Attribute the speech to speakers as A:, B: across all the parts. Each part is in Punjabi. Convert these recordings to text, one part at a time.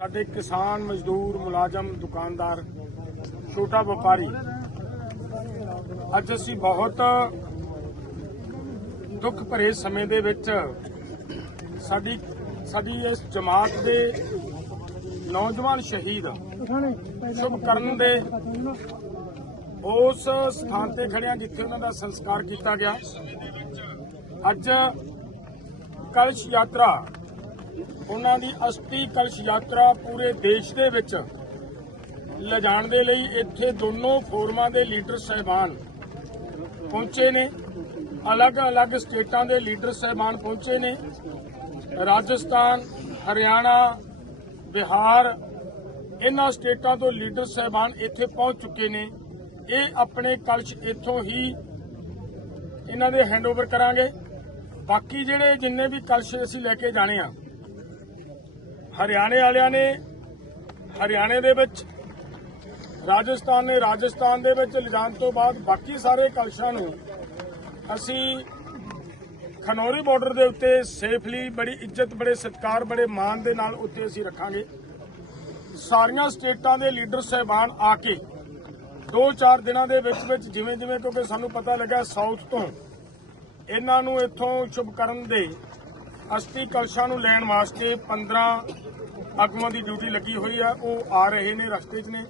A: ਸਾਡੇ ਕਿਸਾਨ ਮਜ਼ਦੂਰ ਮੁਲਾਜ਼ਮ ਦੁਕਾਨਦਾਰ, ਛੋਟਾ ਵਪਾਰੀ, ਅੱਜ ਅਸੀਂ ਬਹੁਤ ਦੁੱਖ ਭਰੇ ਸਮੇਂ ਦੇ ਵਿੱਚ ਸਾਡੀ ਸਾਡੀ ਇਸ ਜਮਾਤ ਦੇ ਨੌਜਵਾਨ ਸ਼ਹੀਦ ਸ਼ੁਭ ਕਰਨ ਦੇ ਉਸ ਸਥਾਨ ਤੇ ਖੜਿਆ ਜਿੱਥੇ ਉਹਨਾਂ ਦਾ ਸੰਸਕਾਰ ਕੀਤਾ ਗਿਆ। ਅੱਜ ਕਲਸ਼ ਯਾਤਰਾ ਉਹਨਾਂ ਦੀ ਅਸਥੀ ਕਲਸ਼ ਯਾਤਰਾ ਪੂਰੇ ਦੇਸ਼ ਦੇ ਵਿੱਚ ਲਿਜਾਣ ਦੇ ਲਈ ਇੱਥੇ ਦੋਨੋਂ ਫੋਰਮਾਂ ਦੇ ਲੀਡਰ ਸਹਿਬਾਨ ਪਹੁੰਚੇ ਨੇ। ਅਲੱਗ-ਅਲੱਗ ਸਟੇਟਾਂ ਦੇ ਲੀਡਰ ਸਹਿਬਾਨ ਪਹੁੰਚੇ ਨੇ। ਰਾਜਸਥਾਨ, ਹਰਿਆਣਾ, ਬਿਹਾਰ, ਇਹਨਾਂ ਸਟੇਟਾਂ ਤੋਂ ਲੀਡਰ ਸਹਿਬਾਨ ਇੱਥੇ ਪਹੁੰਚ ਚੁੱਕੇ ਨੇ। ਇਹ ਆਪਣੇ ਕਲਸ਼ ਇੱਥੋਂ ਹੀ ਇਹਨਾਂ ਦੇ ਹੈਂਡਓਵਰ ਕਰਾਂਗੇ। ਬਾਕੀ ਜਿਹੜੇ ਜਿੰਨੇ ਵੀ ਕਲਸ਼ ਅਸੀਂ ਲੈ ਕੇ ਜਾਣੇ ਆ ਹਰਿਆਣੇ ਵਾਲਿਆਂ ਨੇ ਹਰਿਆਣੇ ਦੇ ਵਿੱਚ, ਰਾਜਸਥਾਨ ਨੇ ਰਾਜਸਥਾਨ ਦੇ ਵਿੱਚ ਲਿਜਾਣ ਤੋਂ ਬਾਅਦ ਬਾਕੀ ਸਾਰੇ ਕਲਸ਼ਾਂ ਨੂੰ ਅਸੀਂ ਖਨੌਰੀ ਬਾਰਡਰ ਦੇ ਉੱਤੇ ਸੇਫਲੀ ਬੜੀ ਇੱਜ਼ਤ, ਬੜੇ ਸਤਿਕਾਰ, ਬੜੇ ਮਾਣ ਦੇ ਨਾਲ ਉੱਤੇ ਅਸੀਂ ਰੱਖਾਂਗੇ। ਸਾਰੀਆਂ ਸਟੇਟਾਂ ਦੇ ਲੀਡਰ ਸਹਿਬਾਨ ਆ ਕੇ 2-4 ਦਿਨਾਂ ਦੇ ਵਿੱਚ ਵਿੱਚ ਜਿਵੇਂ ਜਿਵੇਂ ਕਿਉਂਕਿ ਸਾਨੂੰ ਪਤਾ ਲੱਗਾ ਸਾਊਥ ਤੋਂ, ਇਹਨਾਂ ਨੂੰ ਇੱਥੋਂ ਸ਼ੁਭ ਕਰਨ ਦੇ ਅਸਥੀ ਕਲਸ਼ਾਂ ਨੂੰ ਲੈਣ ਵਾਸਤੇ 15 ਆਗੂਆਂ ਦੀ ਡਿਊਟੀ ਲੱਗੀ ਹੋਈ ਹੈ ਉਹ ਆ ਰਹੇ ਨੇ, ਰਸਤੇ 'ਚ ਨੇ।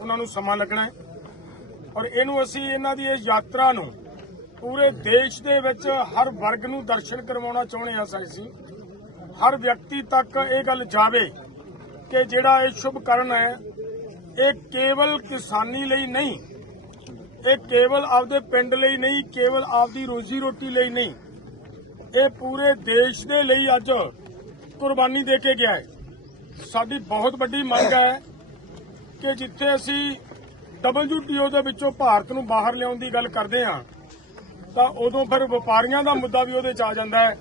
A: ਉਹਨਾਂ ਨੂੰ ਸਮਾਂ ਲੱਗਣਾ ਹੈ। ਔਰ ਇਹਨੂੰ ਅਸੀਂ ਇਹਨਾਂ ਦੀ ਇਹ ਯਾਤਰਾ ਨੂੰ ਪੂਰੇ ਦੇਸ਼ ਦੇ ਵਿੱਚ ਹਰ ਵਰਗ ਨੂੰ ਦਰਸ਼ਨ ਕਰਵਾਉਣਾ ਚਾਹੁੰਦੇ ਹਾਂ ਅਸੀਂ ਹਰ ਵਿਅਕਤੀ ਤੱਕ ਇਹ ਗੱਲ ਜਾਵੇ ਕਿ ਜਿਹੜਾ ਇਹ ਸ਼ੁਭ ਕਰਨ ਹੈ, ਇਹ ਕੇਵਲ ਕਿਸਾਨੀ ਲਈ ਨਹੀਂ, ਇਹ ਕੇਵਲ ਆਪਦੇ ਪਿੰਡ ਲਈ ਨਹੀਂ, ਕੇਵਲ ਆਪਦੀ ਰੋਜ਼ੀ ਰੋਟੀ ਲਈ ਨਹੀਂ ਇਹ ਪੂਰੇ ਦੇਸ਼ ਦੇ ਲਈ ਅੱਜ ਕੁਰਬਾਨੀ ਦੇ ਕੇ ਗਿਆ ਹੈ। ਸਾਡੀ ਬਹੁਤ ਵੱਡੀ ਮੰਗ ਹੈ ਕਿ ਜਿੱਥੇ ਅਸੀਂ WTO ਦੇ ਵਿੱਚੋਂ ਭਾਰਤ ਨੂੰ ਬਾਹਰ ਲਿਆਉਣ ਦੀ ਗੱਲ ਕਰਦੇ ਹਾਂ, ਤਾਂ ਉਦੋਂ ਫਿਰ ਵਪਾਰੀਆਂ ਦਾ ਮੁੱਦਾ ਵੀ ਉਹਦੇ ਚ ਆ ਜਾਂਦਾ ਹੈ,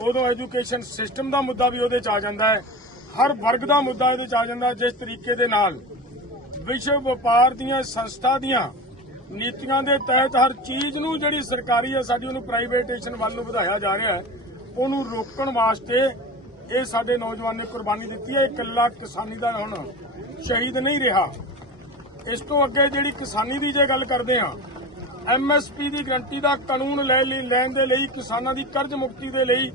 A: ਉਦੋਂ ਐਜੂਕੇਸ਼ਨ ਸਿਸਟਮ ਦਾ ਮੁੱਦਾ ਵੀ ਉਹਦੇ ਚ ਆ ਜਾਂਦਾ ਹੈ, ਹਰ ਵਰਗ ਦਾ ਮੁੱਦਾ ਇਹਦੇ ਚ ਆ ਜਾਂਦਾ ਜਿਸ ਤਰੀਕੇ ਦੇ ਨਾਲ ਵਿਸ਼ਵ ਵਪਾਰ ਦੀਆਂ ਸੰਸਥਾ ਦੀਆਂ ਨੀਤੀਆਂ ਦੇ ਤਹਿਤ ਹਰ ਚੀਜ਼ ਨੂੰ ਜਿਹੜੀ ਸਰਕਾਰੀ ਹੈ, ਸਾਡੀ ਉਹਨੂੰ ਪ੍ਰਾਈਵੇਟੇਸ਼ਨ ਵੱਲ ਨੂੰ ਵਧਾਇਆ ਜਾ ਰਿਹਾ ਹੈ, ਉਹਨੂੰ ਰੋਕਣ ਵਾਸਤੇ ਇਹ ਸਾਡੇ ਨੌਜਵਾਨ ਨੇ ਕੁਰਬਾਨੀ ਦਿੱਤੀ ਹੈ। ਇਹ ਇਕੱਲਾ ਕਿਸਾਨੀ ਦਾ ਹੁਣ ਸ਼ਹੀਦ ਨਹੀਂ ਰਿਹਾ। ਇਸ ਤੋਂ ਅੱਗੇ ਜਿਹੜੀ ਕਿਸਾਨੀ ਦੀ ਜੇ ਗੱਲ ਕਰਦੇ ਹਾਂ ਐਮਐਸਪੀ ਦੀ ਗਰੰਟੀ ਦਾ ਕਾਨੂੰਨ ਲੈ ਲਈ, ਲੈਣ ਦੇ ਲਈ, ਕਿਸਾਨਾਂ ਦੀ ਕਰਜ਼ ਮੁਕਤੀ ਦੇ ਲਈ,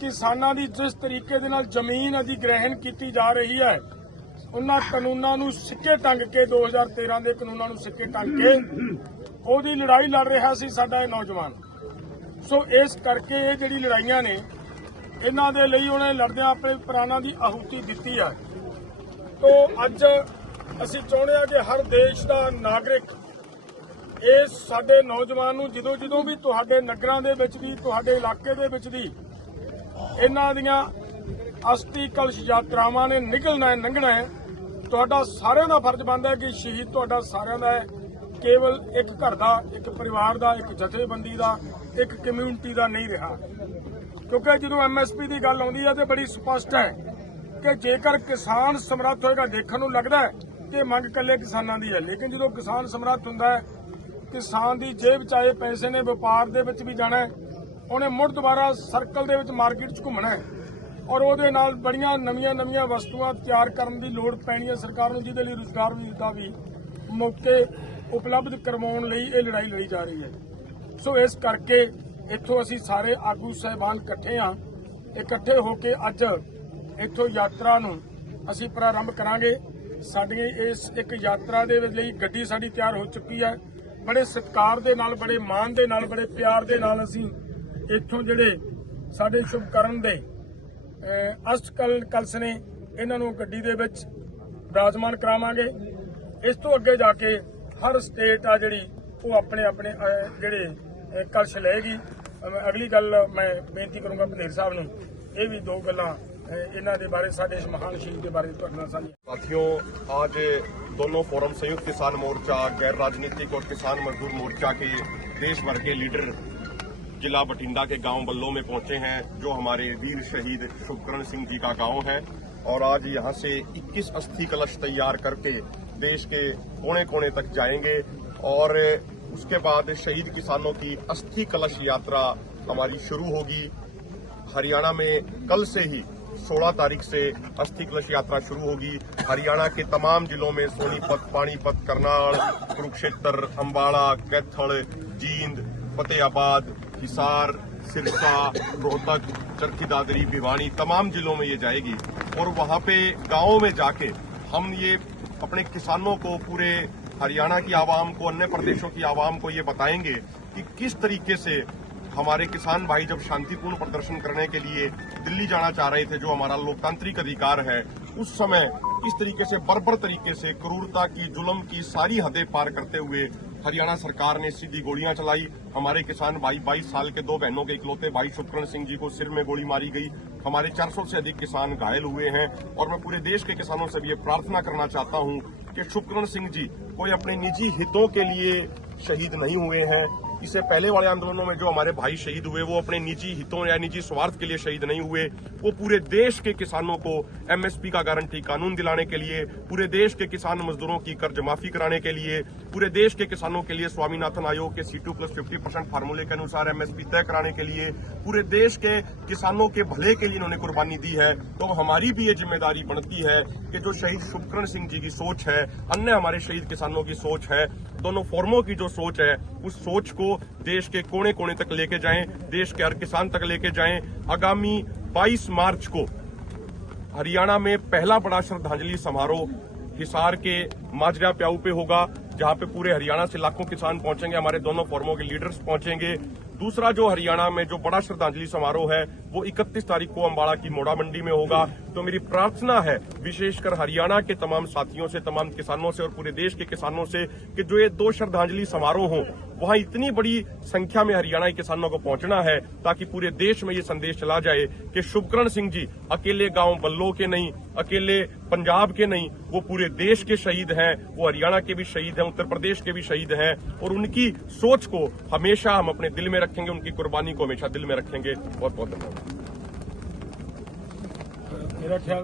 A: ਕਿਸਾਨਾਂ ਦੀ ਜਿਸ ਤਰੀਕੇ ਦੇ ਨਾਲ ਜ਼ਮੀਨ ਅਧਿਗ੍ਰਹਿਣ ਕੀਤੀ ਜਾ ਰਹੀ ਹੈ ਉਹਨਾਂ ਕਾਨੂੰਨਾਂ ਨੂੰ ਸਿੱਕੇ ਟੰਗ ਕੇ 2013 ਦੇ ਕਾਨੂੰਨਾਂ ਨੂੰ ਸਿੱਕੇ ਟੰਗ ਕੇ ਉਹਦੀ ਲੜਾਈ ਲੜ ਰਿਹਾ ਸੀ ਸਾਡਾ ਇਹ ਨੌਜਵਾਨ। ਸੋ ਇਸ ਕਰਕੇ ਇਹ ਜਿਹੜੀ ਲੜਾਈਆਂ ਨੇ, ਇਹਨਾਂ ਦੇ ਲਈ ਉਹਨੇ ਲੜਦਿਆਂ ਆਪਣੇ ਪ੍ਰਾਣਾਂ ਦੀ ਆਹੂਤੀ ਦਿੱਤੀ ਆ। ਤੋ ਅੱਜ ਅਸੀਂ ਚਾਹੁੰਦੇ ਹਾਂ ਕਿ ਹਰ ਦੇਸ਼ ਦਾ ਨਾਗਰਿਕ ਇਸ ਸਾਡੇ ਨੌਜਵਾਨ ਨੂੰ ਜਦੋਂ ਜਦੋਂ ਵੀ ਤੁਹਾਡੇ ਨਗਰਾਂ ਦੇ ਵਿੱਚ ਵੀ, ਤੁਹਾਡੇ ਇਲਾਕੇ ਦੇ ਵਿੱਚ ਦੀ ਇਹਨਾਂ ਦੀਆਂ ਅਸਥੀ ਕਲਸ਼ ਯਾਤਰਾਵਾਂ ਨੇ ਨਿਕਲਣਾ ਹੈ, ਲੰਘਣਾ ਹੈ। ਤੁਹਾਡਾ ਸਾਰਿਆਂ ਦਾ ਫਰਜ਼ ਬਣਦਾ ਹੈ ਕਿ ਸ਼ਹੀਦ ਤੁਹਾਡਾ ਸਾਰਿਆਂ ਦਾ ਹੈ। ਕੇਵਲ ਇੱਕ ਘਰ ਦਾ, ਇੱਕ ਪਰਿਵਾਰ ਦਾ, ਇੱਕ ਜਥੇਬੰਦੀ ਦਾ, ਇੱਕ ਕਮਿਊਨਿਟੀ ਦਾ ਨਹੀਂ ਰਿਹਾ। ਕਿਉਂਕਿ ਜਦੋਂ ਐਮਐਸਪੀ ਦੀ ਗੱਲ ਆਉਂਦੀ ਹੈ, ਤੇ ਬੜੀ ਸਪਸ਼ਟ ਹੈ ਕਿ ਜੇਕਰ ਕਿਸਾਨ ਸਮਰੱਥ ਹੋਏਗਾ, ਦੇਖਣ ਨੂੰ ਲੱਗਦਾ ਹੈ ਕਿ ਮੰਗ ਕੱਲੇ ਕਿਸਾਨਾਂ ਦੀ ਹੈ। ਲੇਕਿਨ ਜਦੋਂ ਕਿਸਾਨ ਸਮਰੱਥ ਹੁੰਦਾ ਹੈ, ਕਿਸਾਨ ਦੀ ਜੇਬ ਚ ਪੈਸੇ ਨੇ, ਵਪਾਰ ਦੇ ਵਿੱਚ ਵੀ ਜਾਣਾ ਉਹਨੇ ਮੁੜ ਦੁਬਾਰਾ ਸਰਕਲ ਦੇ ਵਿੱਚ ਮਾਰਕੀਟ 'ਚ ਘੁੰਮਣਾ ਹੈ। ਔਰ ਉਹਦੇ ਨਾਲ ਬੜੀਆਂ ਨਵੀਆਂ-ਨਵੀਆਂ ਵਸਤੂਆਂ ਤਿਆਰ ਕਰਨ ਦੀ ਲੋੜ ਪੈਣੀ ਹੈ। ਸਰਕਾਰ ਨੂੰ ਜਿਹਦੇ ਲਈ ਰੁਜ਼ਗਾਰ ਵੀ ਦਾ ਵੀ ਮੌਕੇ ਉਪਲਬਧ ਕਰਵਾਉਣ ਲਈ ਇਹ ਲੜਾਈ ਲੜੀ ਜਾ ਰਹੀ ਹੈ। ਸੋ ਇਸ ਕਰਕੇ ਇੱਥੋਂ ਅਸੀਂ ਸਾਰੇ ਆਗੂ ਸਹਿਬਾਨ ਇਕੱਠੇ ਆ ਇਕੱਠੇ ਹੋ ਕੇ ਅੱਜ ਇੱਥੋਂ ਯਾਤਰਾ ਨੂੰ ਅਸੀਂ ਪ੍ਰਾਰੰਭ ਕਰਾਂਗੇ। ਸਾਡੀ ਇਸ ਇੱਕ ਯਾਤਰਾ ਦੇ ਲਈ ਗੱਡੀ ਸਾਡੀ ਤਿਆਰ ਹੋ ਚੁੱਕੀ ਹੈ। ਬੜੇ ਸਤਿਕਾਰ ਦੇ ਨਾਲ, ਬੜੇ ਮਾਣ ਦੇ ਨਾਲ, ਬੜੇ ਪਿਆਰ ਦੇ ਨਾਲ ਅਸੀਂ ਇੱਥੋਂ ਜਿਹੜੇ ਸਾਡੇ ਸ਼ੁਭਕਰਨ ਦੇ ਅਸ਼ਟਕਲ ਕਲਸ ਨੇ ਇਹਨਾਂ ਨੂੰ ਗੱਡੀ ਦੇ ਵਿੱਚ ਵਿਰਾਜਮਾਨ ਕਰਾਵਾਂਗੇ ਇਸ ਤੋਂ ਅੱਗੇ ਜਾ ਕੇ ਹਰ ਸਟੇਟ ਆ ਜਿਹੜੀ ਉਹ ਆਪਣੇ ਆਪਣੇ ਅਹ, ਜਿਹੜੇ ਅਹ, ਕਲਸ਼ ਲਏਗੀ ਅਹ, ਅਗਲੀ ਗੱਲ ਮੈਂ ਬੇਨਤੀ ਕਰੂੰਗਾ ਪੰਦੇਰ ਸਾਹਿਬ ਨੂੰ ਇਹ ਵੀ ਦੋ ਗੱਲਾਂ ਅਹ, ਇਹਨਾਂ ਦੇ ਬਾਰੇ ਸਾਡੇ ਇਸ ਮਹਾਨ ਸ਼ਹੀਦ ਦੇ ਬਾਰੇ ਤੁਹਾਡੇ ਨਾਲ ਸਾਂਝੀਆਂ
B: साथियों आज दोनों फोरम संयुक्त किसान मोर्चा गैर राजनीतिक और किसान मजदूर मोर्चा के देश भर के लीडर जिला बठिंडा के गाँव बल्लो में पहुँचे हैं, जो हमारे वीर शहीद शुभकरण सिंह जी का गाँव है। और आज यहाँ से 21 अस्थि कलश तैयार करके देश के कोने कोने तक जाएँगे। और उसके बाद शहीद किसानों की अस्थि कलश यात्रा हमारी शुरू होगी। हरियाणा में कल से ही 16 तारीख से अस्थि कलश यात्रा शुरू होगी। हरियाणा के तमाम जिलों में सोनीपत, पानीपत, करनाल, कुरुक्षेत्र अम्बाड़ा कैथल, जींद, फतेहाबाद हिसार, सिरसा, रोहतक चरखी दादरी भिवानी, तमाम जिलों में ये जाएगी। और वहाँ पे गाँवों में जाके हम ये अपने किसानों को, पूरे हरियाणा की आवाम को, अन्य प्रदेशों की आवाम को ये बताएँगे कि किस तरीके से हमारे किसान भाई जब शांतिपूर्ण प्रदर्शन करने के लिए दिल्ली जाना चाह रहे थे, जो हमारा लोकतांत्रिक अधिकार है, उस समय किस तरीके से, बर्बर तरीके से, क्रूरता की, जुल्म की सारी हदें पार करते हुए हरियाणा सरकार ने सीधी गोलियाँ चलाई। हमारे किसान भाई 22 साल के दो बहनों के इकलौते भाई सुखकरण सिंह जी को सिर में गोली मारी गई। हमारे 400 से अधिक किसान घायल हुए हैं और मैं पूरे देश के किसानों से भी ये प्रार्थना करना चाहता हूँ कि सुखकरण सिंह जी कोई अपने निजी हितों के लिए शहीद नहीं हुए हैं। इससे पहले वाले आंदोलनों में जो हमारे भाई शहीद हुए, वो अपने निजी हितों या निजी स्वार्थ के लिए शहीद नहीं हुए, वो पूरे देश के किसानों को एमएसपी का गारंटी, कानून दिलाने के लिए, पूरे देश के किसान मजदूरों की कर्ज माफ़ी कराने के लिए, पूरे देश के किसानों के लिए स्वामीनाथन आयोग के C two plus fifty percent फार्मूले के अनुसार एमएसपी तय कराने के लिए, पूरे देश के किसानों के भले के लिए इन्होंने कुर्बानी दी है। तो हमारी भी ये ज़िम्मेदारी बनती है कि जो शहीद शुभकरण सिंह जी की सोच है, अन्य हमारे शहीद किसानों की सोच है, दोनों फोरमों की जो सोच है उस सोच को देश के कोने कोने तक लेके जाएँ, देश के हर किसान तक लेके जाएँ। आगामी 22 मार्च को हरियाणा में पहला बड़ा श्रद्धांजलि समारोह हिसार के माजरा प्याऊ पे होगा, जहाँ पे पूरे हरियाणा से लाखों किसान पहुँचेंगे, हमारे दोनों फॉर्मों के लीडर्स पहुँचेंगे। दूसरा जो हरियाणा में जो बड़ा श्रद्धांजलि समारोह है, वो 31 तारीख को अंबाला की मोड़ा मंडी में होगा। तो मेरी प्रार्थना है, विशेषकर हरियाणा के तमाम साथियों से, तमाम किसानों से और पूरे देश के किसानों से, कि जो ये दो श्रद्धांजलि समारोह हो, वहाँ इतनी बड़ी संख्या में हरियाणा के किसानों को पहुँचना है, ताकि पूरे देश में ये संदेश चला जाए कि शुभकरण सिंह जी, अकेले गाँव बल्लो के नहीं, अकेले पंजाब के नहीं, वो पूरे देश के शहीद हैं, वो हरियाणा के भी शहीद हैं, उत्तर प्रदेश के भी शहीद हैं, और उनकी सोच को हमेशा हम अपने दिल में रखेंगे उनकी कुर्बानी को हमेशा दिल में रखेंगे बहुत बहुत धन्यवाद
A: मेरा ख्याल